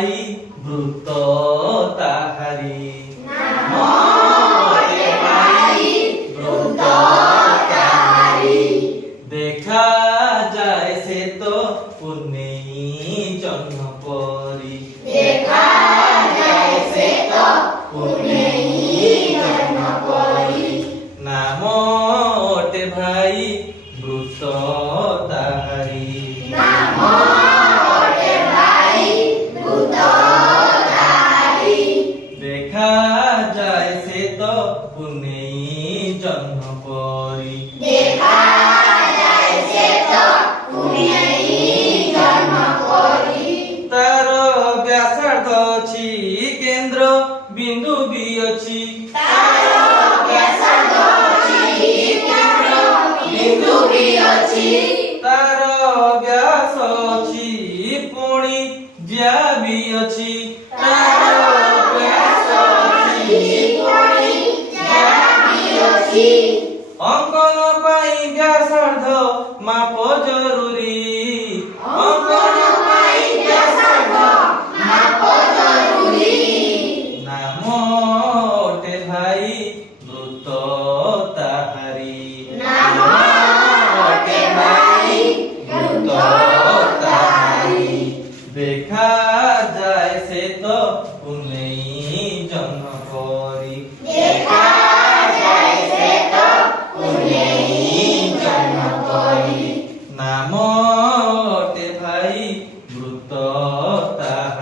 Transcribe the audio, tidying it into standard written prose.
ভাই ব্রুত তাহারি নাম ওটে ভাই ব্রুত তাহারি দেখা যায় সে তো পুণ্যেই জন্ম পরি দেখা যায় সে তো পুণ্যেই জন্ম পরি নাম ওটে ভাই ব্রুত তাহারি নাম ওটে ভাই ব্রুত তাহারি দেখা যায় সে তো পুণ্যেই জন্ম পরি দেখা যায় সে তো পুণ্যেই জন্ম পরি তার ব্যাসার্ধ ଅଛି কেন্দ্র বিন্দু ବି ଅଛି ତାର ବ୍ୟାସାର୍ଧ ଅଛି କେନ୍ଦ୍ର ବିନ୍ଦୁ ବି ଅଛି ତାର ବ୍ୟାସ ଅଛି ପୁଣି ଜ୍ୟା ବି ଅଛି ତାର ବ୍ୟାସ ଅଛି ପୁଣି ଜ୍ୟା ବି ଅଛି ଅଙ୍କନ ପାଇଁ ବ୍ୟାସାର୍ଧ ମାପ ଜରୁରୀ ଅଙ୍କନ ପାଇଁ ବ୍ୟାସାର୍ଧ ମାପ ଜରୁରୀ ନାମ ଓଟେ ଭାଇ ବ୍ରତ ତାହାରି ନାମ ଓଟେ ଭାଇ ବ୍ରତ ତାହାରି দেখা যায় সে তো পুণ্যেই জন্ম পরি দেখা যায় সে তো পুণ্যেই জন্ম পরি নাম ওটে ভাই ব্রুত তাহারি